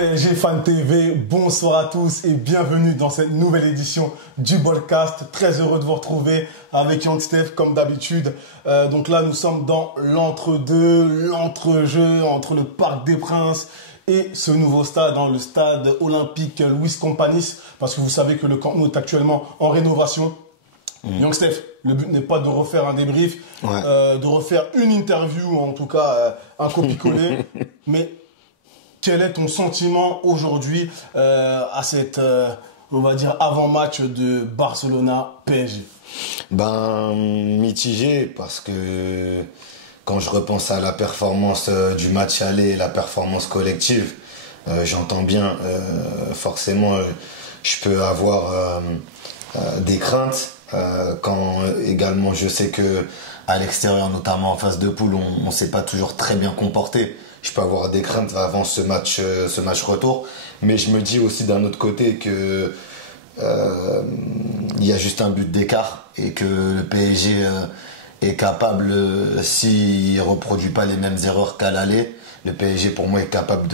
PSG Fan TV, bonsoir à tous et bienvenue dans cette nouvelle édition du Ballcast. Très heureux de vous retrouver avec Young Steph comme d'habitude. Donc là, nous sommes dans l'entre-deux, l'entre-jeu entre le Parc des Princes et ce nouveau stade, le stade olympique Louis Companys, parce que vous savez que le Camp Nou est actuellement en rénovation. Young Steph, le but n'est pas de refaire un débrief, de refaire une interview, en tout cas un copier-coller, mais quel est ton sentiment aujourd'hui à cette, on va dire, avant-match de Barcelona-PSG? Mitigé, parce que quand je repense à la performance du match aller et la performance collective, j'entends bien, forcément, je peux avoir des craintes. Quand également je sais que à l'extérieur, notamment en phase de poule, on ne s'est pas toujours très bien comporté. Je peux avoir des craintes avant ce match retour, mais je me dis aussi d'un autre côté que il y a juste un but d'écart et que le PSG est capable, s'il reproduit pas les mêmes erreurs qu'à l'aller, le PSG pour moi est capable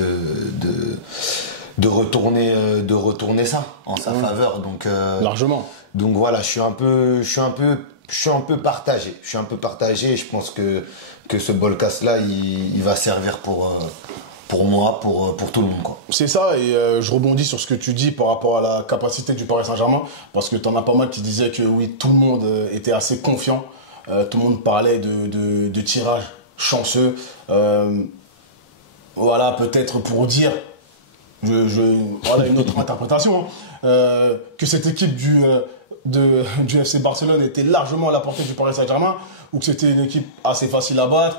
de retourner ça en sa faveur. Donc largement. Donc voilà, je suis un peu partagé. Je suis un peu partagé et je pense que ce Ballcast là, il va servir pour moi, pour tout le monde, quoi. C'est ça, et je rebondis sur ce que tu dis par rapport à la capacité du Paris Saint-Germain, parce que tu en as pas mal qui disaient que oui, tout le monde était assez confiant, tout le monde parlait de tirage chanceux. Voilà, peut-être pour dire, voilà une autre interprétation, que cette équipe du FC Barcelone était largement à la portée du Paris Saint-Germain, ou que c'était une équipe assez facile à battre.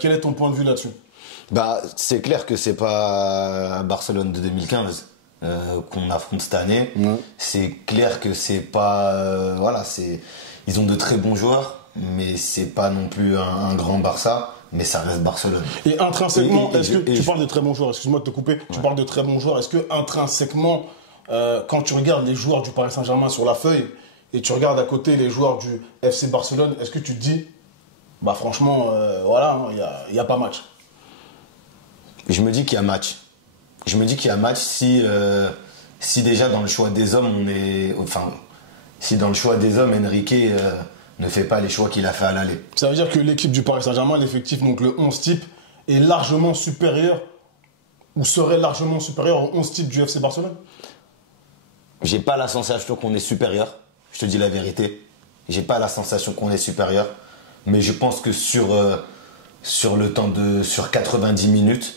Quel est ton point de vue là-dessus? C'est clair que c'est pas Barcelone de 2015 qu'on affronte cette année. C'est clair que c'est pas ils ont de très bons joueurs, mais c'est pas non plus un grand Barça, mais ça reste Barcelone. Et intrinsèquement, tu parles de très bons joueurs, excuse-moi de te couper, tu parles de très bons joueurs, est-ce que intrinsèquement, quand tu regardes les joueurs du Paris Saint-Germain sur la feuille et tu regardes à côté les joueurs du FC Barcelone, est-ce que tu te dis, franchement, il y a pas match? Je me dis qu'il y a match. Je me dis qu'il y a match si déjà dans le choix des hommes, si dans le choix des hommes, Enrique ne fait pas les choix qu'il a fait à l'aller. Ça veut dire que l'équipe du Paris Saint-Germain, l'effectif, donc le 11 type, est largement supérieur ou serait largement supérieur au 11 type du FC Barcelone? J'ai pas la sensation qu'on est supérieur. Je te dis la vérité. J'ai pas la sensation qu'on est supérieur. Mais je pense que sur 90 minutes,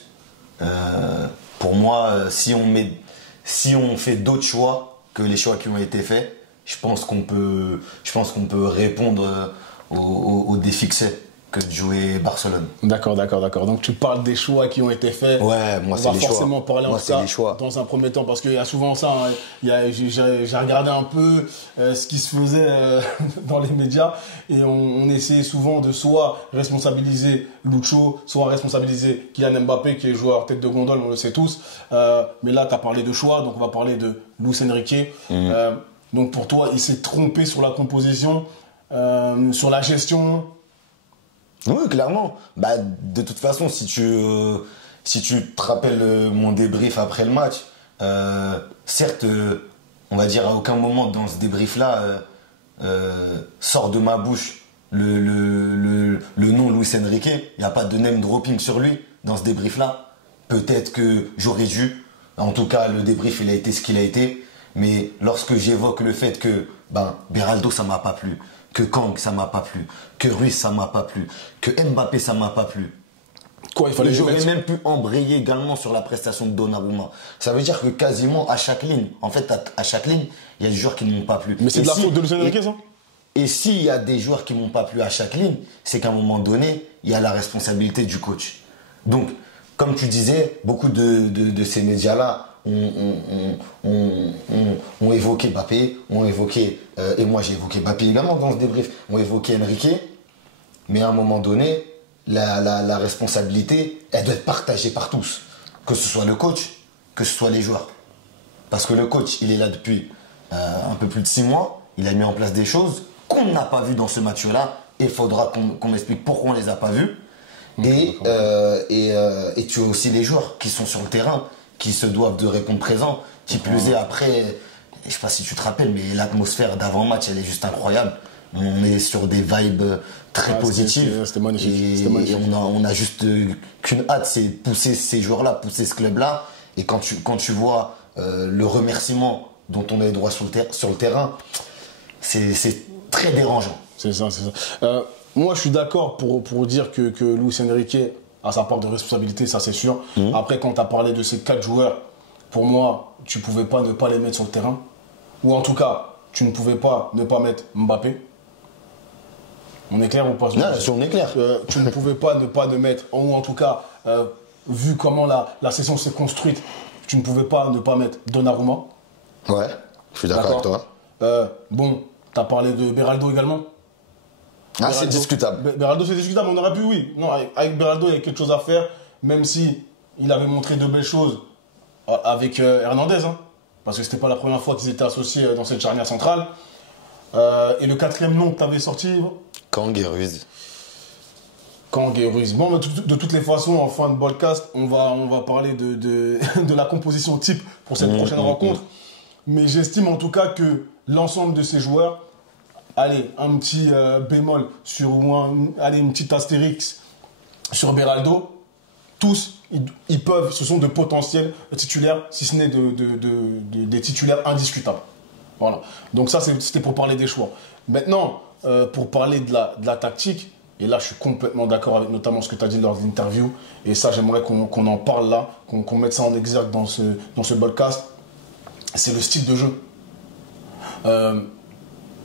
pour moi, si on fait d'autres choix que les choix qui ont été faits, je pense qu'on peut répondre aux défis que c'est que de jouer Barcelone. D'accord. Donc tu parles des choix qui ont été faits. Ouais, moi c'est les choix. On va forcément parler en ça choix. Dans un premier temps, parce qu'il y a souvent ça. J'ai regardé un peu ce qui se faisait dans les médias et on essayait souvent de soit responsabiliser Lucho, soit responsabiliser Kylian Mbappé qui est joueur tête de gondole, on le sait tous. Mais là, tu as parlé de choix, donc on va parler de Luis Enrique. Donc pour toi, il s'est trompé sur la composition, sur la gestion. Oui, clairement. De toute façon, si tu te rappelles mon débrief après le match, certes, on va dire à aucun moment dans ce débrief-là sort de ma bouche le nom Luis Enrique. Il n'y a pas de name dropping sur lui dans ce débrief-là. Peut-être que j'aurais dû. En tout cas, le débrief, il a été ce qu'il a été. Mais lorsque j'évoque le fait que Beraldo, ça m'a pas plu, que Kang, ça m'a pas plu, que Ruiz, ça m'a pas plu, que Mbappé, ça m'a pas plu. J'aurais même pu embrayer également sur la prestation de Donnarumma. Ça veut dire que quasiment à chaque ligne, à chaque ligne, il y a des joueurs qui ne m'ont pas plu. Mais c'est de la faute de Luis Enrique, ça? Et s'il y a des joueurs qui m'ont pas plu à chaque ligne, c'est qu'à un moment donné, il y a la responsabilité du coach. Donc, comme tu disais, beaucoup de ces médias-là ont évoqué Mbappé, et moi j'ai évoqué Mbappé également dans ce débrief, ont évoqué Enrique, mais à un moment donné, la responsabilité, elle doit être partagée par tous, que ce soit le coach, que ce soit les joueurs. Parce que le coach, il est là depuis un peu plus de 6 mois, il a mis en place des choses qu'on n'a pas vues dans ce match-là, et il faudra qu'on explique pourquoi on ne les a pas vues. Et tu as aussi les joueurs qui sont sur le terrain, qui se doivent de répondre présent. Qui plus est, après, je sais pas si tu te rappelles, mais l'atmosphère d'avant-match, elle est juste incroyable. On est sur des vibes très positives. C'était magnifique. Et on a juste qu'une hâte, c'est pousser ces joueurs-là, pousser ce club-là. Et quand tu vois le remerciement dont on a les droits sur le terrain, c'est très dérangeant. C'est ça. Moi, je suis d'accord pour dire que Luis Enrique a sa part de responsabilité, ça c'est sûr. Après, quand tu as parlé de ces 4 joueurs, pour moi, tu pouvais pas ne pas les mettre sur le terrain. Ou en tout cas, tu ne pouvais pas ne pas mettre Mbappé. On est clair ou pas? Non, on est clair. Tu ne pouvais pas ne mettre, ou en tout cas, vu comment la saison s'est construite, tu ne pouvais pas ne pas mettre Donnarumma. Ouais, je suis d'accord avec toi. Bon, tu as parlé de Beraldo également. Ah, c'est discutable. Beraldo, c'est discutable. On aurait pu, oui. Non, avec Beraldo, il y a quelque chose à faire, même si il avait montré de belles choses avec Hernandez, hein, parce que c'était pas la première fois qu'ils étaient associés dans cette charnière centrale. Et le 4e nom que tu avais sorti, Kang et Ruiz. Kang et Ruiz. Bon, de toutes les façons, en fin de podcast, on va parler de la composition type pour cette prochaine rencontre. Mais j'estime en tout cas que l'ensemble de ces joueurs, allez, un petit bémol une petite astérix sur Beraldo, tous, ils peuvent, ce sont de potentiels titulaires, si ce n'est des titulaires indiscutables. Voilà. Donc ça, c'était pour parler des choix. Maintenant, pour parler de la tactique, et là, je suis complètement d'accord avec notamment ce que tu as dit lors de l'interview, et ça, j'aimerais qu'on en parle là, qu'on mette ça en exergue dans ce podcast, c'est le style de jeu.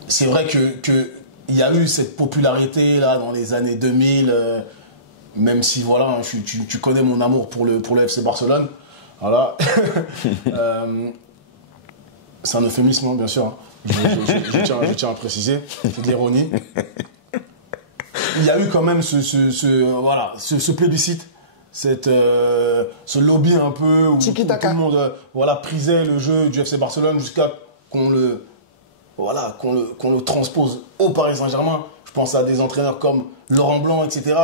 C'est vrai que il y a eu cette popularité là dans les années 2000, même si voilà, tu connais mon amour pour le FC Barcelone, voilà. C'est un euphémisme, hein, bien sûr. Hein. Je tiens à préciser, c'est de l'ironie. Il y a eu quand même ce plébiscite, ce lobby un peu où tout le monde prisait le jeu du FC Barcelone jusqu'à qu'on le transpose au Paris Saint-Germain. Je pense à des entraîneurs comme Laurent Blanc, etc.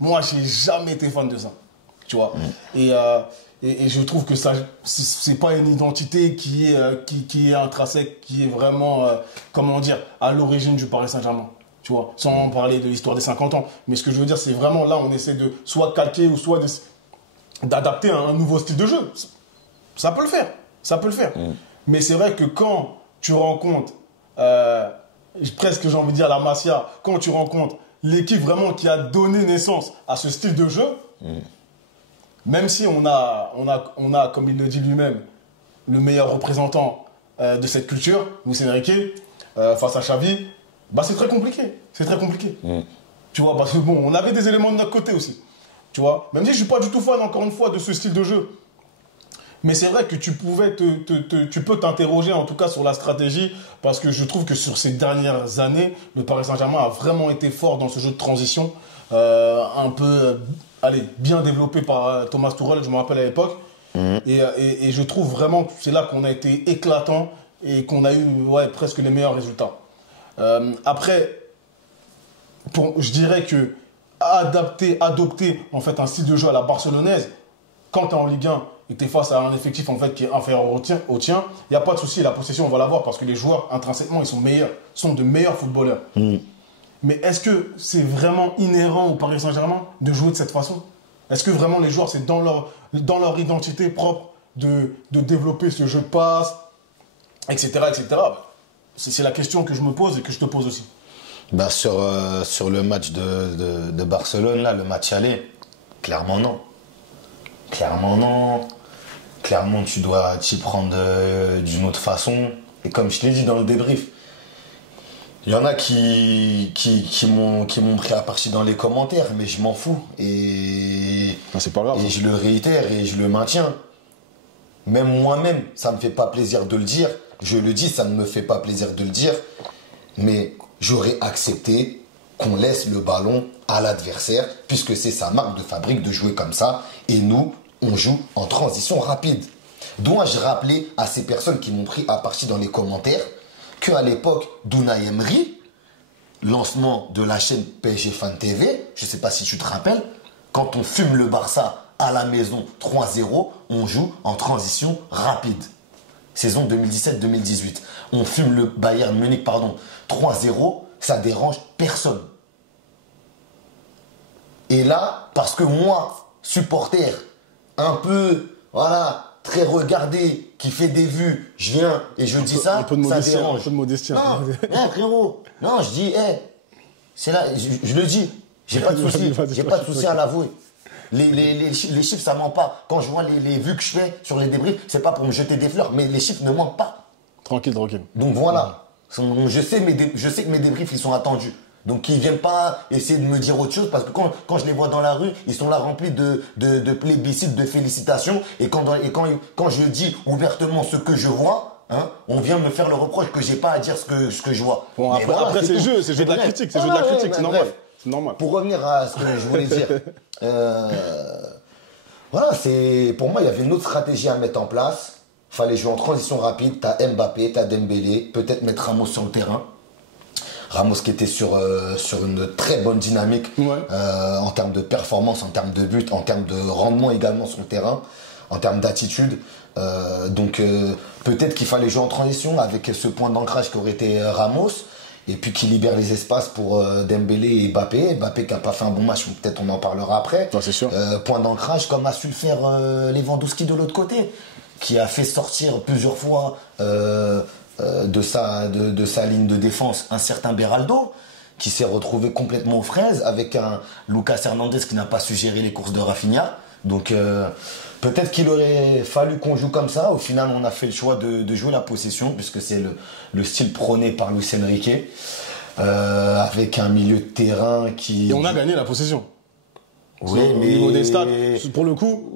Moi, j'ai jamais été fan de ça, tu vois. Et je trouve que ça, c'est pas une identité qui est intrinsèque, qui est vraiment, à l'origine du Paris Saint-Germain, tu vois. Sans parler de l'histoire des 50 ans. Mais ce que je veux dire, c'est vraiment là, on essaie de soit calquer ou soit d'adapter un nouveau style de jeu. Ça peut le faire. Mais c'est vrai que quand tu rencontres, presque j'ai envie de dire la Masia, quand tu rencontres l'équipe vraiment qui a donné naissance à ce style de jeu, même si on a, comme il le dit lui-même, le meilleur représentant de cette culture, Luis Enrique, face à Xavi, bah c'est très compliqué. Tu vois, parce que bon, on avait des éléments de notre côté aussi. Tu vois, même si je suis pas du tout fan, encore une fois, de ce style de jeu. Mais c'est vrai que tu peux t'interroger en tout cas sur la stratégie, parce que je trouve que sur ces dernières années, le Paris Saint-Germain a vraiment été fort dans ce jeu de transition, un peu bien développé par Thomas Tuchel, je me rappelle à l'époque. Et je trouve vraiment que c'est là qu'on a été éclatant et qu'on a eu presque les meilleurs résultats. Après, je dirais que adopter en fait un style de jeu à la barcelonaise, quand tu es en Ligue 1 et que tu es face à un effectif en fait qui est inférieur au tien, il n'y a pas de souci, la possession on va l'avoir parce que les joueurs intrinsèquement ils sont de meilleurs footballeurs. Mais est-ce que c'est vraiment inhérent au Paris Saint-Germain de jouer de cette façon? Est-ce que vraiment les joueurs, c'est dans leur identité propre de développer ce jeu de passe, etc. C'est la question que je me pose et que je te pose aussi. Bah sur le match de Barcelone, là, le match aller, clairement non. Clairement, tu dois t'y prendre d'une autre façon. Et comme je te l'ai dit dans le débrief, il y en a qui m'ont pris à partie dans les commentaires, mais je m'en fous. Et c'est pas grave. Et je le réitère et je le maintiens. Même moi-même, ça me fait pas plaisir de le dire. Je le dis, ça ne me fait pas plaisir de le dire. Mais j'aurais accepté qu'on laisse le ballon à l'adversaire, puisque c'est sa marque de fabrique de jouer comme ça. Et nous, on joue en transition rapide. Dois-je rappeler à ces personnes qui m'ont pris à partie dans les commentaires qu'à l'époque d'Unai Emery, lancement de la chaîne PSG Fan TV, je ne sais pas si tu te rappelles, quand on fume le Barça à la maison 3-0, on joue en transition rapide. Saison 2017-2018. On fume le Bayern Munich, 3-0, ça dérange personne. Et là, parce que moi, supporter, un peu, voilà, très regardé, qui fait des vues, je viens et je dis ça, ça dérange. Un peu de modestie. Non, frérot, non, je dis, c'est là, je le dis, j'ai pas de souci, j'ai pas de souci à l'avouer. Les chiffres, ça ment pas. Quand je vois les vues que je fais sur les débriefs, c'est pas pour me jeter des fleurs, mais les chiffres ne mentent pas. Tranquille. Donc voilà, je sais que mes débriefs, ils sont attendus. Donc ils viennent pas essayer de me dire autre chose, parce que quand je les vois dans la rue, ils sont là remplis de plébiscites, de félicitations. Et quand je dis ouvertement ce que je vois, on vient me faire le reproche que j'ai pas à dire ce que je vois. Bon, après c'est jeu de la critique, c'est normal. C'est normal. Pour revenir à ce que je voulais dire, voilà, pour moi, il y avait une autre stratégie à mettre en place. Fallait jouer en transition rapide. T'as Mbappé, t'as Dembélé, peut-être mettre Ramos sur le terrain. Ramos qui était sur une très bonne dynamique en termes de performance, en termes de but, en termes de rendement également sur le terrain, en termes d'attitude. Donc peut-être qu'il fallait jouer en transition avec ce point d'ancrage qui aurait été Ramos. Et puis qui libère les espaces pour Dembélé et Mbappé. Mbappé qui n'a pas fait un bon match, peut-être on en parlera après. Ouais, c'est sûr. Point d'ancrage comme a su le faire Lewandowski de l'autre côté, qui a fait sortir plusieurs fois de sa ligne de défense un certain Beraldo, qui s'est retrouvé complètement aux fraises avec un Lucas Hernandez qui n'a pas su gérer les courses de Rafinha. Donc peut-être qu'il aurait fallu qu'on joue comme ça. Au final, on a fait le choix de jouer la possession, puisque c'est le style prôné par Luis Enrique, avec un milieu de terrain qui... Et on a gagné la possession. Oui, au niveau des stats, pour le coup,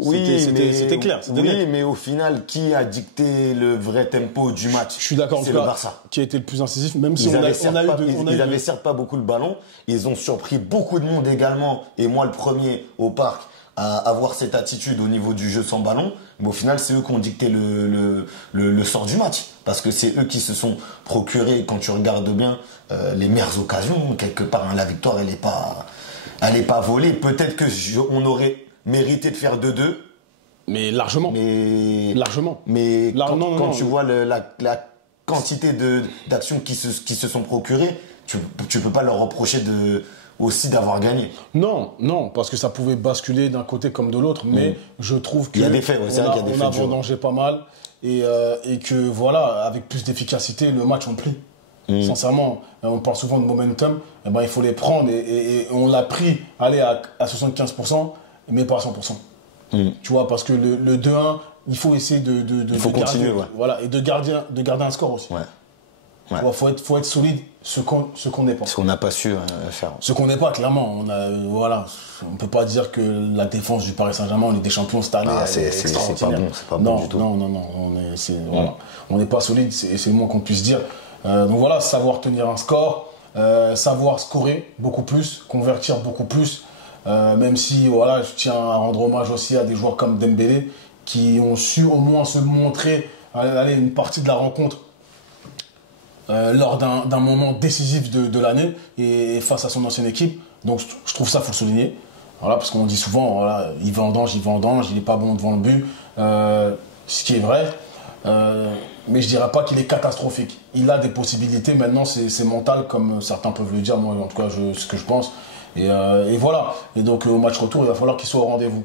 c'était clair. Oui, net. Mais au final, qui a dicté le vrai tempo du match? Je suis d'accord. C'est le Barça. Qui a été le plus incisif, même si ils avaient certes pas beaucoup le ballon. Ils ont surpris beaucoup de monde également, et moi le premier au parc, à avoir cette attitude au niveau du jeu sans ballon. Mais au final, c'est eux qui ont dicté le sort du match. Parce que c'est eux qui se sont procurés, quand tu regardes bien, les meilleures occasions. Quelque part, la victoire, elle est pas volée. Peut-être on aurait mérité de faire 2-2. Mais largement. Mais quand tu vois la quantité d'actions qui se sont procurées, tu peux pas leur reprocher aussi d'avoir gagné. Non, parce que ça pouvait basculer d'un côté comme de l'autre, mais je trouve qu'il y a des faits, on a vendangé pas mal et que voilà, avec plus d'efficacité, le match on plie. Sincèrement, on parle souvent de momentum, il faut les prendre et on l'a pris, aller à 75%, mais pas à 100%. Tu vois, parce que le 2-1, il faut essayer de continuer, garder, voilà, et de garder un score aussi. Ouais. Faut être solide, ce qu'on n'est pas. Ce qu'on n'a pas su faire. Ce qu'on n'est pas, clairement. On peut pas dire que la défense du Paris Saint-Germain, on est des champions cette année. C'est pas bon du tout. Non. On n'est pas solide, c'est le moins qu'on puisse dire. Donc voilà, savoir tenir un score, savoir scorer beaucoup plus, convertir beaucoup plus. Même si, voilà, je tiens à rendre hommage aussi à des joueurs comme Dembélé qui ont su au moins se montrer, aller une partie de la rencontre. Lors d'un moment décisif de l'année et face à son ancienne équipe. Donc je trouve ça, faut le souligner. Voilà, parce qu'on dit souvent, voilà, il vendange, il n'est pas bon devant le but. Ce qui est vrai. Mais je dirais pas qu'il est catastrophique. Il a des possibilités. Maintenant, c'est mental, comme certains peuvent le dire. Moi, en tout cas, ce que je pense. Et voilà. Et donc, au match retour, il va falloir qu'il soit au rendez-vous.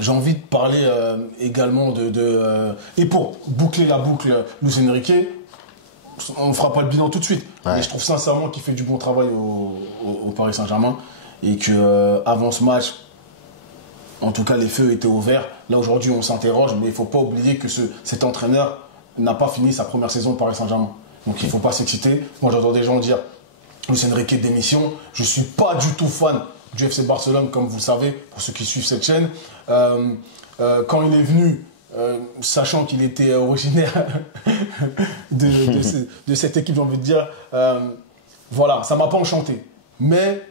J'ai envie de parler également et pour boucler la boucle, Luis Enrique, on ne fera pas le bilan tout de suite. Mais je trouve sincèrement qu'il fait du bon travail au Paris Saint-Germain et que avant ce match, en tout cas, les feux étaient ouverts. Là, aujourd'hui, on s'interroge, mais il ne faut pas oublier que cet entraîneur n'a pas fini sa première saison au Paris Saint-Germain. Donc, il ne faut pas s'exciter. Moi, j'entends des gens dire Luis Enrique démission. Je ne suis pas du tout fan du FC Barcelone, comme vous le savez, pour ceux qui suivent cette chaîne. Quand il est venu, sachant qu'il était originaire de cette équipe, j'ai envie de dire, voilà, ça ne m'a pas enchanté. Mais,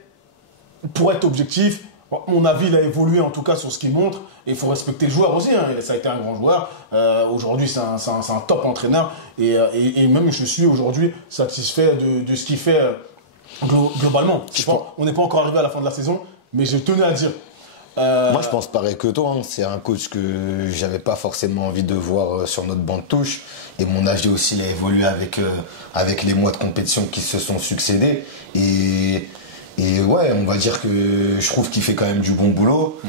pour être objectif, mon avis, il a évolué en tout cas sur ce qu'il montre. Et il faut respecter le joueur aussi. Ça a été un grand joueur. Aujourd'hui, c'est un top entraîneur. Et même, je suis aujourd'hui satisfait de ce qu'il fait globalement. On n'est pas encore arrivé à la fin de la saison. Mais je tenais à dire, Moi, je pense pareil que toi. Hein. C'est un coach que j'avais pas forcément envie de voir sur notre banc de touche. Et mon âge aussi, il a évolué avec les mois de compétition qui se sont succédés. Et ouais, on va dire que je trouve qu'il fait quand même du bon boulot.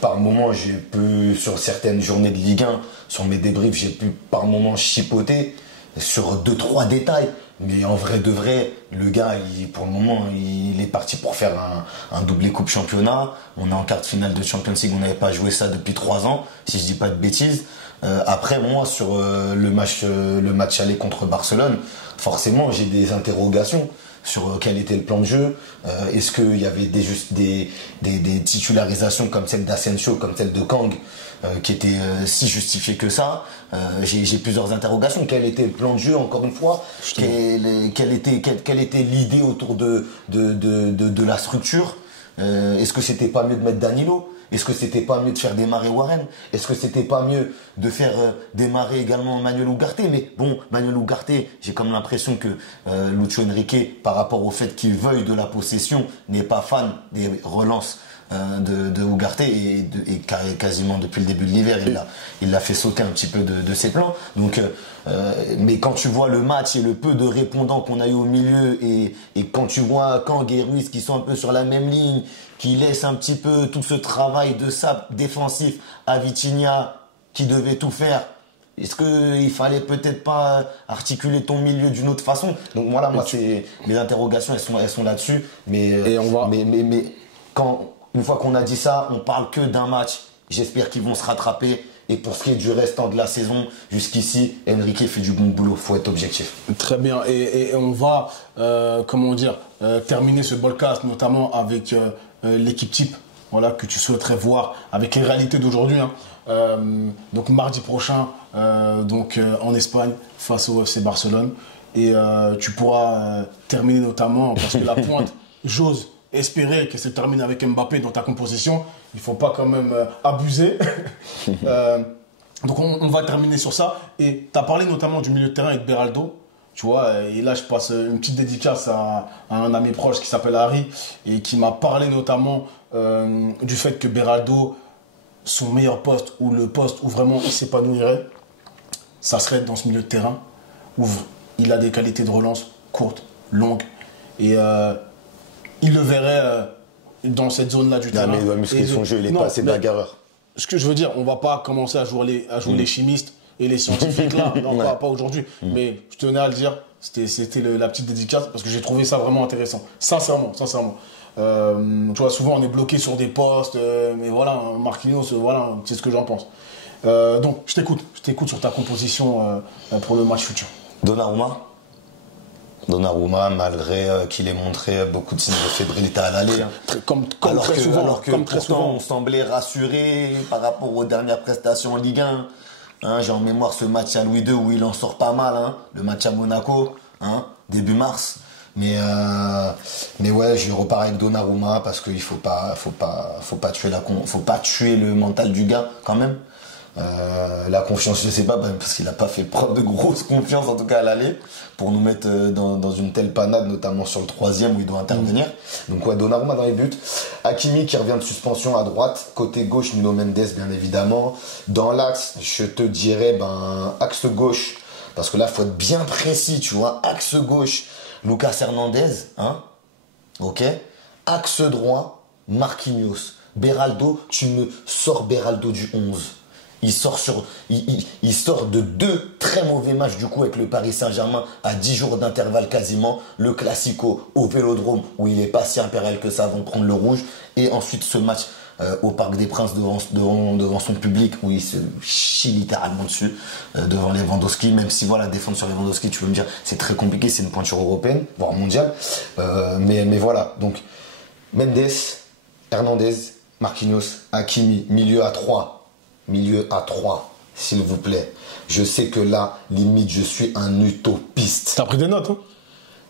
Par moment, j'ai pu, sur certaines journées de Ligue 1, sur mes débriefs, j'ai pu par moment chipoter sur 2-3 détails. Mais en vrai de vrai, le gars, pour le moment, il est parti pour faire un doublé coupe championnat. On est en quart de finale de Champions League, on n'avait pas joué ça depuis 3 ans, si je dis pas de bêtises. Après, moi, sur le match aller contre Barcelone, forcément, j'ai des interrogations sur quel était le plan de jeu. Est-ce qu'il y avait des titularisations comme celle d'Asensio, comme celle de Kang, qui étaient si justifiées que ça. J'ai plusieurs interrogations. Quel était le plan de jeu, encore une fois? Quelle était l'idée autour de la structure? Est-ce que c'était pas mieux de mettre Danilo? Est-ce que c'était pas mieux de faire démarrer Warren? Est-ce que c'était pas mieux de faire démarrer également Manuel Ugarte? Mais bon, Manuel Ugarte, j'ai comme l'impression que Lucho Enrique, par rapport au fait qu'il veuille de la possession, n'est pas fan des relances de Ugarte et quasiment depuis le début de l'hiver, il l'a fait sauter un petit peu de ses plans. Donc, mais quand tu vois le match et le peu de répondants qu'on a eu au milieu et quand tu vois Kang et Ruiz qui sont un peu sur la même ligne, qui laissent un petit peu tout ce travail de sap défensif à Vitinha qui devait tout faire. Est-ce qu'il fallait peut-être pas articuler ton milieu d'une autre façon? Donc voilà, moi, mes interrogations, elles sont là-dessus. Mais une fois qu'on a dit ça, on parle que d'un match. J'espère qu'ils vont se rattraper. Et pour ce qui est du restant de la saison, jusqu'ici, Enrique fait du bon boulot. Faut être objectif. Très bien. Et on va, terminer ce podcast, notamment avec l'équipe type, voilà, que tu souhaiterais voir avec les réalités d'aujourd'hui. Hein. Donc mardi prochain, en Espagne, face au FC Barcelone. Et tu pourras terminer notamment, parce que la pointe, j'ose espérer que ça termine avec Mbappé dans ta composition. Il ne faut pas quand même abuser. Donc on va terminer sur ça. Et tu as parlé notamment du milieu de terrain avec Beraldo. Tu vois, et là je passe une petite dédicace à un ami proche qui s'appelle Harry et qui m'a parlé notamment du fait que Beraldo, son meilleur poste ou le poste où vraiment il s'épanouirait, ça serait dans ce milieu de terrain où il a des qualités de relance courtes, longues et il le verrait dans cette zone-là du terrain. Mais il doit muscler son jeu, il est pas assez bagarreur. Ce que je veux dire, on va pas commencer à jouer les chimistes et les scientifiques là, non, pas aujourd'hui. Mais je tenais à le dire, c'était la petite dédicace parce que j'ai trouvé ça vraiment intéressant. Sincèrement. Tu vois, souvent on est bloqué sur des postes, mais voilà, Marquinhos, voilà, c'est ce que j'en pense. Donc, je t'écoute sur ta composition pour le match futur. Donnarumma, malgré qu'il ait montré beaucoup de signes de fébrilité à l'aller. Comme très souvent. On semblait rassuré par rapport aux dernières prestations en Ligue 1. Hein, j'ai en mémoire ce match à Louis II où il en sort pas mal, hein, le match à Monaco, hein, début mars. Mais ouais, je repars avec Donnarumma parce qu'il faut pas tuer le mental du gars quand même. La confiance, je sais pas, parce qu'il a pas fait preuve de grosse confiance en tout cas à l'aller pour nous mettre dans une telle panade, notamment sur le 3e où il doit intervenir. Donc ouais, Donnarumma dans les buts. Hakimi qui revient de suspension à droite, côté gauche Nuno Mendes bien évidemment. Dans l'axe, je te dirais axe gauche, parce que là faut être bien précis, tu vois. Axe gauche, Lucas Hernandez, hein, ok. Axe droit, Marquinhos. Beraldo, tu me sors Beraldo du 11. Il sort de 2 très mauvais matchs du coup avec le Paris Saint-Germain à 10 jours d'intervalle quasiment. Le Classico au Vélodrome où il est pas si impérial que ça avant de prendre le rouge. Et ensuite ce match au Parc des Princes devant son public où il se chie littéralement dessus devant Lewandowski. Même si voilà, défendre sur Lewandowski, tu veux me dire, c'est très compliqué, c'est une pointure européenne, voire mondiale. Mais voilà, donc Mendes, Hernandez, Marquinhos, Hakimi, milieu à 3, s'il vous plaît. Je sais que là, limite, je suis un utopiste. T'as pris des notes, hein?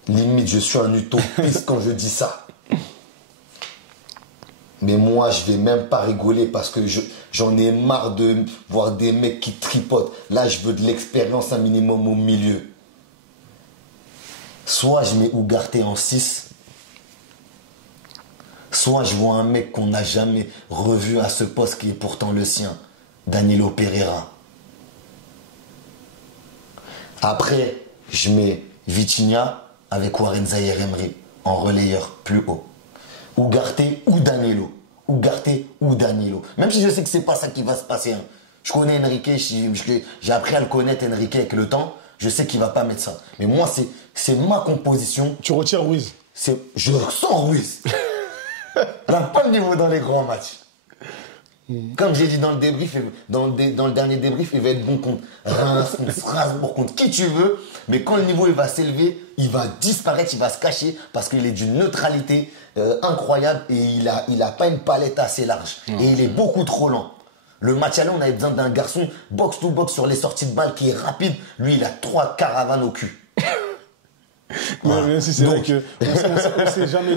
Limite, je suis un utopiste quand je dis ça. Mais moi, je vais même pas rigoler parce que j'en ai marre de voir des mecs qui tripotent. Là, je veux de l'expérience un minimum au milieu. Soit je mets Ugarte en 6, soit je vois un mec qu'on n'a jamais revu à ce poste qui est pourtant le sien, Danilo Pereira. Après, je mets Vitinha avec Warren Zaïre-Emery en relayeur plus haut. Ugarte ou Danilo. Ugarte ou Danilo. Même si je sais que c'est pas ça qui va se passer. Hein. Je connais Enrique, j'ai appris à le connaître Enrique avec le temps. Je sais qu'il va pas mettre ça. Mais moi, c'est ma composition. Tu retires Ruiz. Je sens Ruiz. Il n'a pas le niveau dans les grands matchs. Comme j'ai dit dans le débrief, dans le dernier débrief, il va être bon contre Reims, contre Strasbourg, contre qui tu veux. Mais quand le niveau il va s'élever, il va disparaître, il va se cacher parce qu'il est d'une neutralité incroyable et il a pas une palette assez large. Et il est beaucoup trop lent. Le match aller, on avait besoin d'un garçon box-to-box sur les sorties de balles qui est rapide. Lui, il a 3 caravanes au cul. Voilà. Même si c'est vrai que on s'est jamais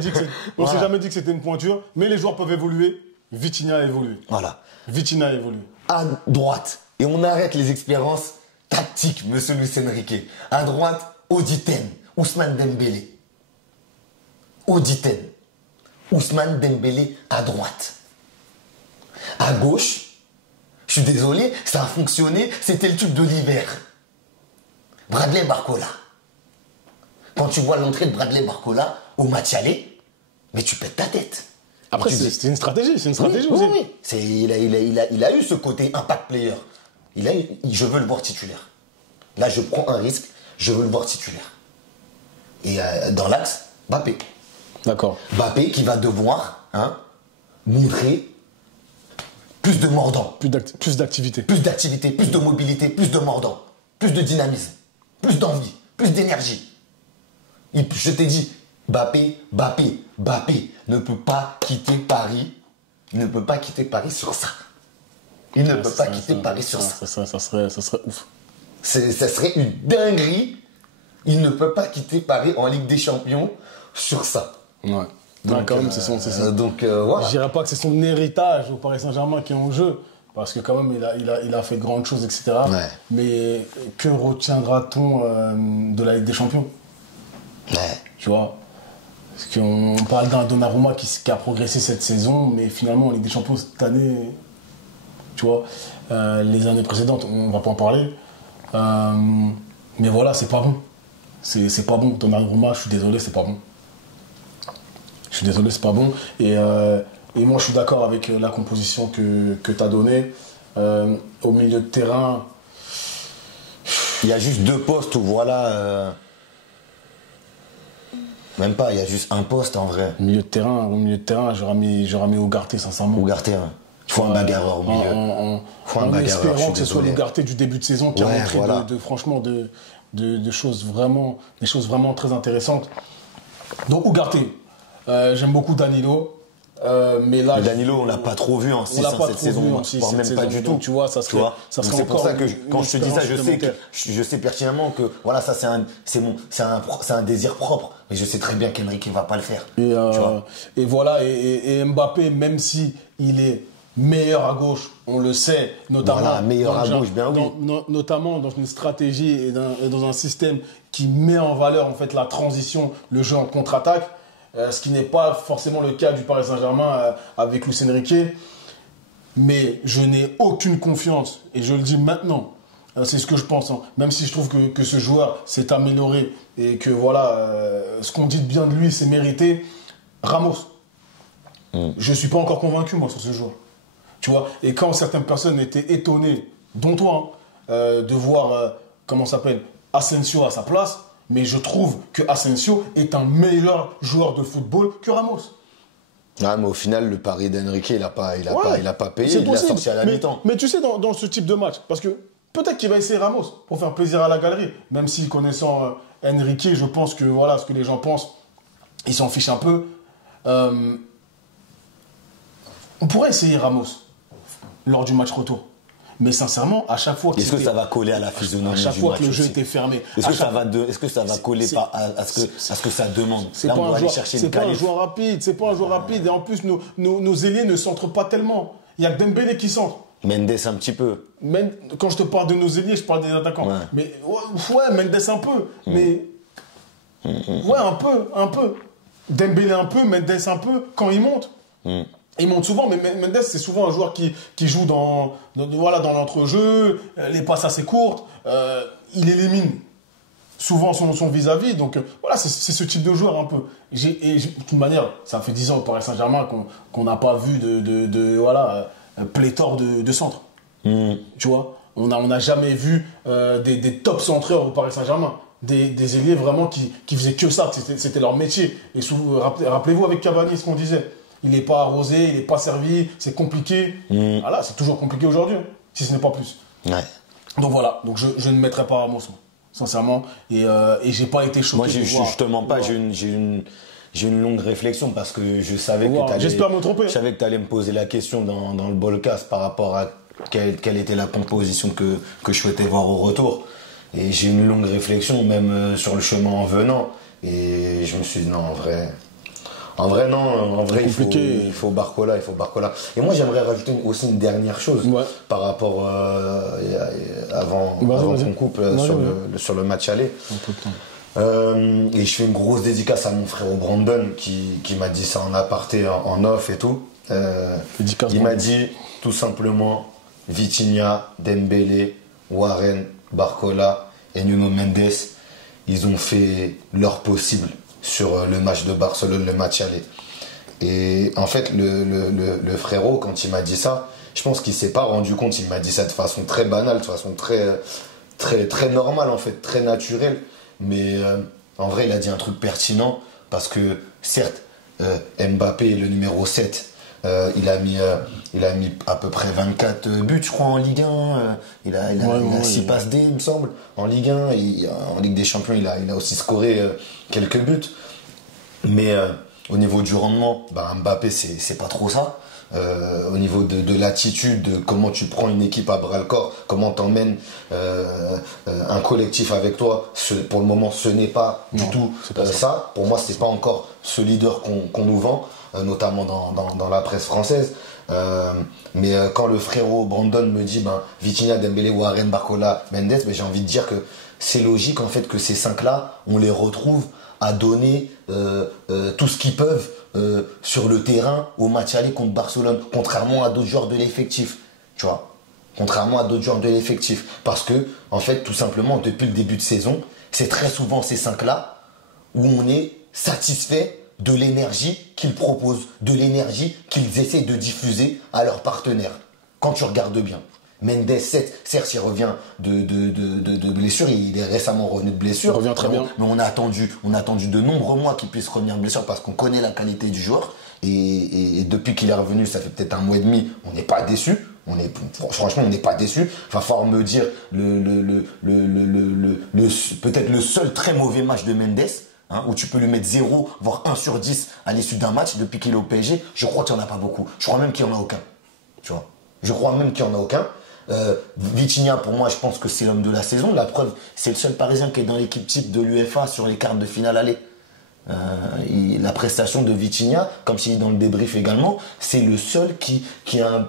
dit que c'était une pointure, mais les joueurs peuvent évoluer. Vitinha a évolué. Voilà. Vitinha a évolué. À droite, et on arrête les expériences tactiques, monsieur Luis Enrique. À droite, Oditen, Ousmane Dembélé. Oditen, Ousmane Dembélé à droite. À gauche, je suis désolé, ça a fonctionné, c'était le tube de l'hiver. Bradley Barcola. Quand tu vois l'entrée de Bradley Barcola au match aller, mais tu pètes ta tête. Après, c'est une stratégie, aussi. Oui. Il a eu ce côté impact player. Je veux le voir titulaire. Là, je prends un risque, je veux le voir titulaire. Et dans l'axe, Mbappé. D'accord. Mbappé qui va devoir montrer plus de mordant. Plus d'activité. Plus d'activité, plus de mobilité, plus de mordant. Plus de dynamisme, plus d'envie, plus d'énergie. Je t'ai dit, Mbappé ne peut pas quitter Paris. Il ne peut pas quitter Paris sur ça. Il ne peut pas quitter Paris sur ça. Ça serait ouf. Ça serait une dinguerie. Il ne peut pas quitter Paris en Ligue des Champions sur ça. Ouais. Donc, quand même, c'est son. Voilà. Je dirais pas que c'est son héritage au Paris Saint-Germain qui est en jeu. Parce que quand même, il a fait de grandes choses, etc. Ouais. Mais que retiendra-t-on de la Ligue des Champions? Ouais. Tu vois, parce qu'on parle d'un Donnarumma qui a progressé cette saison, mais finalement en Ligue des Champions cette année, tu vois, les années précédentes, on va pas en parler. Mais voilà, c'est pas bon. C'est pas bon. Donnarumma, je suis désolé, c'est pas bon. Je suis désolé, c'est pas bon. Et moi, je suis d'accord avec la composition que tu as donnée. Au milieu de terrain. Il y a juste 2 postes où voilà. Même pas, il y a juste un poste en vrai. Au milieu de terrain, j'aurais mis Ugarte, sincèrement. Ugarte, il faut un bagarreur au milieu. En espérant que ce soit l'Ugarte du début de saison qui a montré voilà. franchement des choses vraiment très intéressantes. Donc Ugarte, j'aime beaucoup Danilo. Mais Danilo, on l'a pas trop vu en 6 cette saison, voire même pas du tout. Tu vois, ça serait c'est pour ça que quand je te dis ça, je sais pertinemment que voilà, ça c'est un désir propre, mais je sais très bien qu'Enrique va pas le faire. Et voilà, et Mbappé, même si il est meilleur à gauche, on le sait, notamment voilà, meilleur à gauche, bien oui. Notamment dans une stratégie et dans un système qui met en valeur en fait la transition, le jeu en contre-attaque. Ce qui n'est pas forcément le cas du Paris Saint-Germain avec Luis Enrique. Mais je n'ai aucune confiance, et je le dis maintenant, c'est ce que je pense, même si je trouve que ce joueur s'est amélioré et que voilà, ce qu'on dit de bien de lui, c'est mérité. Ramos, je ne suis pas encore convaincu, moi, sur ce joueur. Tu vois, et quand certaines personnes étaient étonnées, dont toi, de voir, Asensio à sa place, mais je trouve que Asensio est un meilleur joueur de football que Ramos. Ouais, mais au final, le pari d'Enrique, il a pas payé, il l'a sorti à la mi-temps. Mais tu sais, dans ce type de match, parce que peut-être qu'il va essayer Ramos pour faire plaisir à la galerie, même si connaissant Enrique, je pense que voilà, ce que les gens pensent, ils s'en fichent un peu. On pourrait essayer Ramos lors du match retour. Mais sincèrement, à chaque fois est-ce que ça va coller à la physionomie du match? À chaque fois que le jeu était fermé. Est-ce que ça va coller à ce que ça demande? C'est pas un joueur rapide. C'est pas un joueur rapide. Et en plus, nos ailiers ne centrent pas tellement. Il y a que Dembélé qui centre. Mendes un petit peu. Quand je te parle de nos ailiers, je parle des attaquants. Ouais. Mais ouais, Mendes un peu. Mais ouais, un peu. Dembélé un peu, Mendes un peu, quand il monte. Il monte souvent, mais Mendes, c'est souvent un joueur qui joue voilà, dans l'entrejeu, les passes assez courtes, il élimine souvent son vis-à-vis. Donc voilà, c'est ce type de joueur un peu. De toute manière, ça fait 10 ans au Paris Saint-Germain qu'on n'a pas vu voilà, pléthore de centres. Tu vois, on n'a jamais vu des top centreurs au Paris Saint-Germain. Des ailiers vraiment qui faisaient que ça, c'était leur métier. Et rappelez-vous avec Cavani ce qu'on disait. Il n'est pas arrosé, il n'est pas servi, c'est compliqué. Voilà, c'est toujours compliqué aujourd'hui, si ce n'est pas plus. Ouais. Donc voilà, donc je ne mettrai pas Ramos, sincèrement. Et j'ai pas été choqué. Moi, je te mens pas, j'ai une longue réflexion parce que je savais que tu j'espère me tromper. Je savais que tu allais me poser la question dans le Ballcast par rapport à quelle était la composition que je souhaitais voir au retour. Et j'ai une longue réflexion, même sur le chemin en venant. Et je me suis dit, non, en vrai, il faut Barcola. Et moi, j'aimerais rajouter aussi une dernière chose par rapport avant qu'on coupe sur le match aller. Et je fais une grosse dédicace à mon frère Brandon qui m'a dit ça en aparté, en off et tout. Il m'a dit tout simplement Vitinha, Dembélé, Warren, Barcola et Nuno Mendes, ils ont fait leur possible sur le match de Barcelone, le match aller. Et en fait, le frérot, quand il m'a dit ça, je pense qu'il s'est pas rendu compte. Il m'a dit ça de façon très banale, de façon très normale, en fait, très naturelle. Mais en vrai, il a dit un truc pertinent parce que, certes, Mbappé est le numéro 7. Il a mis à peu près 24 buts, je crois, en Ligue 1. Il a 6 passes D, il me semble, en Ligue 1. Et en Ligue des Champions, il a aussi scoré quelques buts. Mais au niveau du rendement, Mbappé, c'est pas trop ça. Au niveau de l'attitude, de comment tu prends une équipe à bras-le-corps, comment t'emmènes un collectif avec toi, pour le moment, ce n'est pas du tout ça. Pour moi, c'est pas encore ce leader qu'on nous vend, notamment dans la presse française. Mais quand le frérot Brandon me dit Vitinha, Dembélé, Warren, Barcola, Mendes, j'ai envie de dire que c'est logique en fait que ces 5-là, on les retrouve à donner tout ce qu'ils peuvent sur le terrain au match aller contre Barcelone, contrairement à d'autres joueurs de l'effectif, tu vois. Contrairement à d'autres joueurs de l'effectif. Parce que, en fait, tout simplement, depuis le début de saison, c'est très souvent ces 5-là où on est satisfait de l'énergie qu'ils proposent, de l'énergie qu'ils essaient de diffuser à leurs partenaires. Quand tu regardes bien. Mendes, certes, il revient de blessure, il est récemment revenu de blessure. Il revient très bien. Mais on a attendu de nombreux mois qu'il puisse revenir de blessure parce qu'on connaît la qualité du joueur. Et depuis qu'il est revenu, ça fait peut-être un mois et demi, on n'est pas déçu. Franchement, on n'est pas déçu. Il va falloir me dire peut-être le seul très mauvais match de Mendes, où tu peux lui mettre 0, voire 1 sur 10 à l'issue d'un match depuis qu'il est au PSG. Je crois qu'il n'y en a pas beaucoup. Je crois même qu'il n'y en a aucun. Tu vois. Je crois même qu'il n'y en a aucun. Vitinha, pour moi, je pense que c'est l'homme de la saison. La preuve, c'est le seul Parisien qui est dans l'équipe type de l'UEFA sur les quarts de finale aller. La prestation de Vitinha, comme je dit dans le débrief également, c'est le seul qui a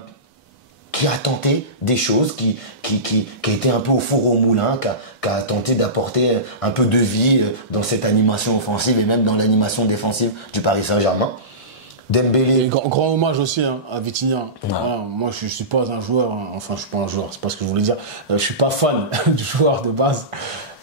tenté des choses, qui a été un peu au four au moulin, qui a tenté d'apporter un peu de vie dans cette animation offensive et même dans l'animation défensive du Paris Saint-Germain. Dembélé. Et grand hommage aussi à Vitinha. Voilà, moi, je suis pas un joueur. Enfin, je suis pas un joueur. C'est pas ce que je voulais dire. Je suis pas fan du joueur de base.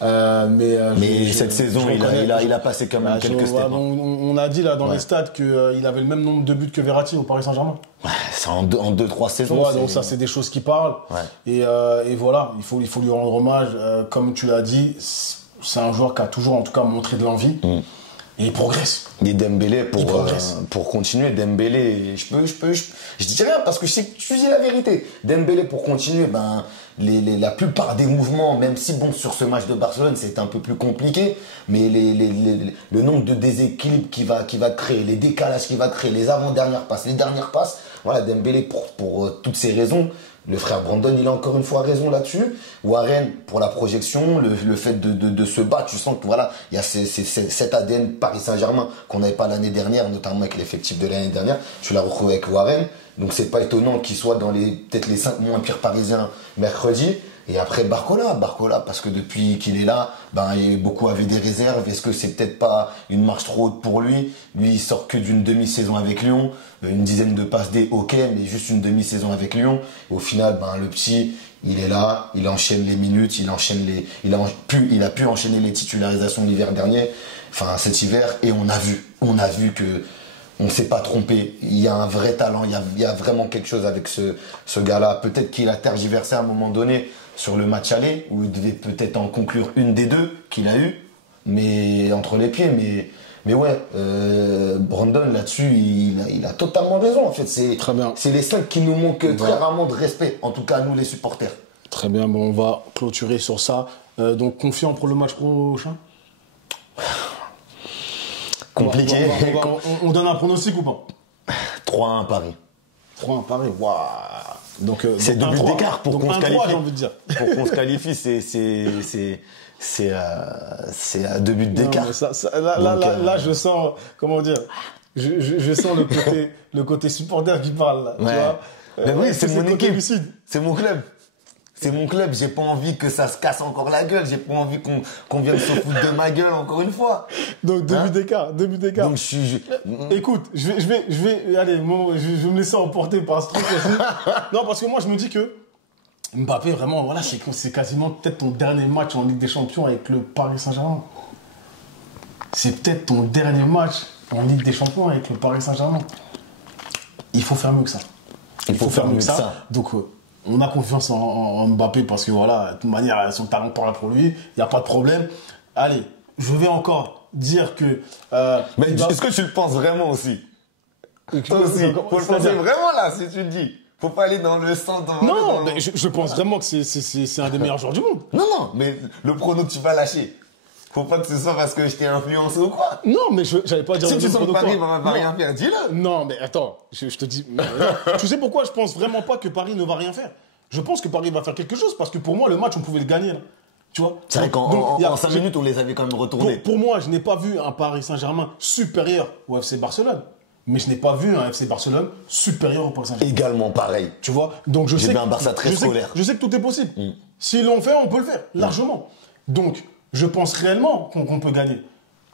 Mais cette saison, il a passé quand même quelques steps. On a dit là dans les stats qu'il avait le même nombre de buts que Verratti au Paris Saint-Germain. Ouais, c'est en 2-3 saisons. Ouais, donc ça, c'est des choses qui parlent. Ouais. Et voilà, il faut lui rendre hommage. Comme tu l'as dit, c'est un joueur qui a toujours, en tout cas, montré de l'envie. Et il progresse. Et Dembélé, pour continuer, Dembélé, je dis rien parce que je sais que tu dis la vérité. Dembélé, pour continuer, la plupart des mouvements, même si bon, sur ce match de Barcelone, c'est un peu plus compliqué, mais le nombre de déséquilibres qu'il va créer, les décalages qu'il va créer, les avant-dernières passes, les dernières passes, voilà, Dembélé, pour toutes ces raisons, le frère Brandon, il a encore une fois raison là-dessus. Warren, pour la projection, le fait de se battre, tu sens que voilà, il y a cet ADN Paris Saint-Germain qu'on n'avait pas l'année dernière, notamment avec l'effectif de l'année dernière. Tu l'as retrouvé avec Warren. Donc c'est pas étonnant qu'il soit dans peut-être les 5 moins pires parisiens mercredi. Et après Barcola, parce que depuis qu'il est là, beaucoup avaient des réserves. Est-ce que c'est peut-être pas une marche trop haute pour lui? Lui, il sort que d'une demi-saison avec Lyon, une dizaine de passes D, ok, mais juste une demi-saison avec Lyon. Et au final, le petit, il est là, il enchaîne les minutes, il a pu enchaîner les titularisations l'hiver dernier, enfin cet hiver, et on a vu que on s'est pas trompé. Il y a un vrai talent, il y a vraiment quelque chose avec ce gars-là. Peut-être qu'il a tergiversé à un moment donné sur le match aller, où il devait peut-être en conclure une des deux qu'il a eu, mais entre les pieds. Mais ouais, Brandon là-dessus, il a totalement raison. En fait, Très bien. C'est les seuls qui nous manquent très rarement de respect. En tout cas, nous les supporters. Très bien, bon, on va clôturer sur ça. Donc, confiant pour le match prochain? Compliqué. On donne un pronostic ou pas? 3-1 Paris. 3-1 Paris, waouh. Donc, c'est 2 buts d'écart pour qu'on se qualifie. J'ai envie de dire. Pour qu'on se qualifie, c'est à 2 buts d'écart. Là, je sens, comment dire, je sens le côté supporter qui parle, là. Ouais. Tu vois, oui, c'est mon équipe. Lucide. C'est mon club. C'est mon club, j'ai pas envie que ça se casse encore la gueule, j'ai pas envie qu'on vienne se foutre de ma gueule encore une fois. Donc, 2 buts d'écart. Donc, écoute, je vais, allez, je vais me laisser emporter par ce truc aussi. Non, parce que moi, je me dis que Mbappé, vraiment, voilà, c'est quasiment peut-être ton dernier match en Ligue des Champions avec le Paris Saint-Germain. C'est peut-être ton dernier match en Ligue des Champions avec le Paris Saint-Germain. Il faut faire mieux que ça. Il faut faire mieux que ça. Donc, on a confiance en Mbappé parce que voilà, de toute manière, son talent parle pour lui. Il n'y a pas de problème. Allez, je vais encore dire que... mais est-ce que tu le penses vraiment aussi? Toi aussi, faut le penser vraiment là, si tu le dis. Faut pas aller dans le sens... Non, mais je pense vraiment que c'est un des meilleurs joueurs du monde. Non, mais le prono que tu vas lâcher, faut pas que ce soit parce que je t'ai influencé ou quoi. Non, mais j'allais pas dire... Si tu sens que Paris va rien faire, dis-le. Non, mais attends, je te dis... tu sais pourquoi je pense vraiment pas que Paris ne va rien faire? Je pense que Paris va faire quelque chose parce que pour moi, le match, on pouvait le gagner. Là. Tu vois? C'est vrai qu'en 5 minutes, on les avait quand même retournés. Pour moi, je n'ai pas vu un Paris Saint-Germain supérieur au FC Barcelone. Mais je n'ai pas vu un FC Barcelone supérieur au Paris Saint-Germain. Également pareil. Tu vois? Donc je sais. J'ai vu un Barça très scolaire. Je sais que tout est possible. S'ils l'ont fait, on peut le faire, largement. Donc, je pense réellement qu'on peut gagner.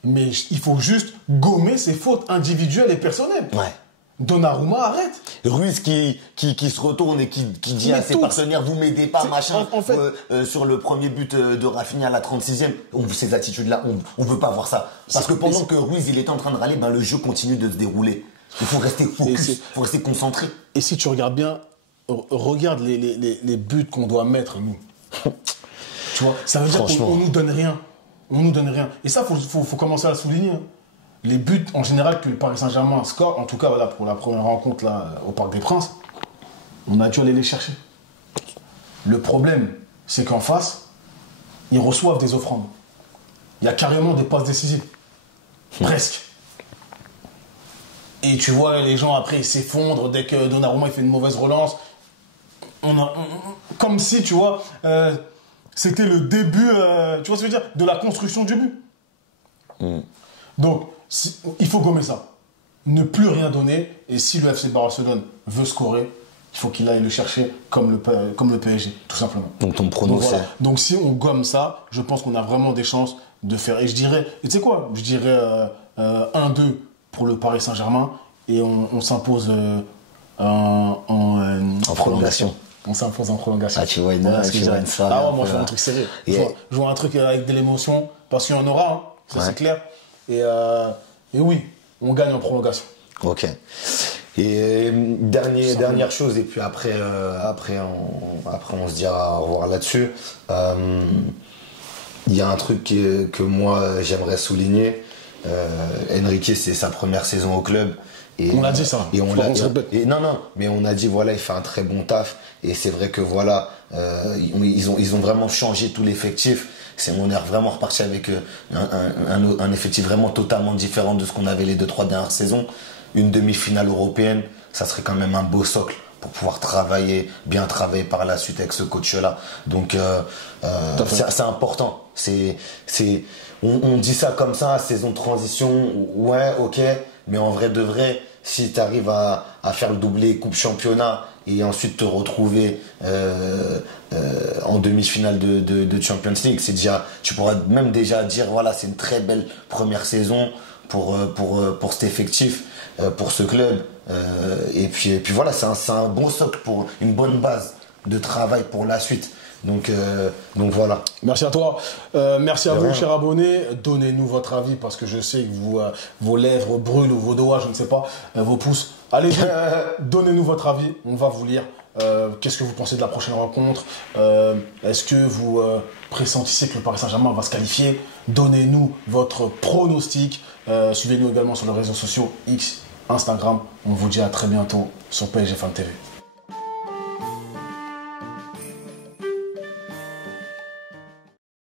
Mais il faut juste gommer ses fautes individuelles et personnelles. Ouais. Donnarumma, arrête. Ruiz qui se retourne et qui dit à ses partenaires, vous m'aidez pas, machin. En fait, sur le premier but de Rafinha à la 36e, ces attitudes-là, on veut pas voir ça. Parce que pendant que Ruiz il était en train de râler, le jeu continue de se dérouler. Il faut rester focus, il faut rester concentré. Et si tu regardes bien, regarde les buts qu'on doit mettre, nous. Tu vois, ça veut dire qu'on nous donne rien. On nous donne rien. Et ça, faut commencer à le souligner. Les buts, en général, que le Paris Saint-Germain score, en tout cas, voilà, pour la première rencontre là, au Parc des Princes, on a dû aller les chercher. Le problème, c'est qu'en face, ils reçoivent des offrandes. Il y a carrément des passes décisives. Presque. Et tu vois, les gens, après, ils s'effondrent dès que Donnarumma il fait une mauvaise relance. Comme si, tu vois, c'était le début, tu vois ce que je veux dire, de la construction du but. Donc, il faut gommer ça. Ne plus rien donner. Et si le FC Barcelone veut scorer, il faut qu'il aille le chercher comme le PSG, tout simplement. Donc ton prono, c'est... Donc si on gomme ça, je pense qu'on a vraiment des chances de faire... Et je dirais, tu sais quoi? Je dirais 1-2 pour le Paris Saint-Germain et on s'impose en prolongation. On s'impose en prolongation. Ah, tu vois une ça. Ah ouais, moi je vois un truc serré. Je vois un truc avec de l'émotion, parce qu'il y en aura, hein, ça c'est clair. Et oui, on gagne en prolongation. Ok. Et dernière chose, et puis après on se dira au revoir là-dessus. Il y a un truc que moi j'aimerais souligner. Enrique, c'est sa première saison au club. Et, on a dit ça. Et mais on a dit voilà, il fait un très bon taf. Et c'est vrai que voilà, ils ont vraiment changé tout l'effectif. On est vraiment reparti avec un effectif vraiment totalement différent de ce qu'on avait les 2-3 dernières saisons. Une demi-finale européenne, ça serait quand même un beau socle pour pouvoir bien travailler par la suite avec ce coach-là. Donc c'est important. On dit ça comme ça, saison de transition, ouais, ok, mais en vrai de vrai, si tu arrives à faire le doublé Coupe Championnat et ensuite te retrouver en demi-finale de Champions League, c'est déjà, tu pourras même déjà dire voilà, c'est une très belle première saison pour cet effectif, pour ce club. Et puis voilà, c'est un bon socle, pour une bonne base de travail pour la suite. Donc voilà. Merci à toi. Merci à vous, chers abonnés. Donnez-nous votre avis parce que je sais que vos lèvres brûlent ou vos doigts, je ne sais pas, vos pouces. Allez, donnez-nous votre avis. On va vous lire. Qu'est-ce que vous pensez de la prochaine rencontre? Est-ce que vous pressentissez que le Paris Saint-Germain va se qualifier? Donnez-nous votre pronostic. Suivez-nous également sur les réseaux sociaux X, Instagram. On vous dit à très bientôt sur PSG Fan TV.